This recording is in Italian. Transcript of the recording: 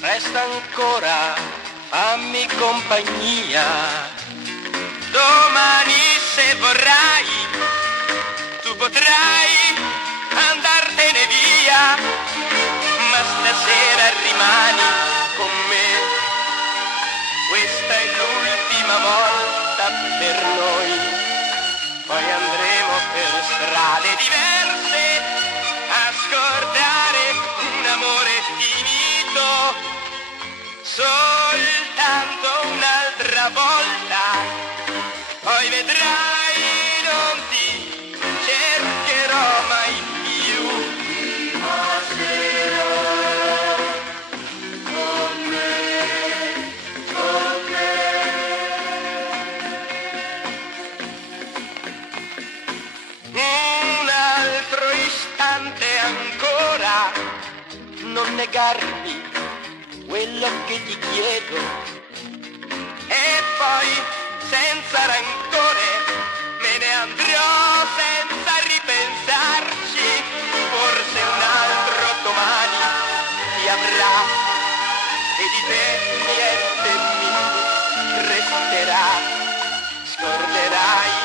resta ancora, fammi compagnia. Domani se vorrai, tu potrai andartene via, ma stasera rimani con me. Questa è l'ultima volta per noi, poi andremo per strade diverse a scordare un amore finito. Soltanto un'altra volta, poi vedrai non ti cercherò mai più. Un altro istante ancora, non negarmi quello che ti chiedo, e poi senza rancore me ne andrò senza ripensarci. Forse un altro domani ti avrà e di te niente mi resterà. Scorderai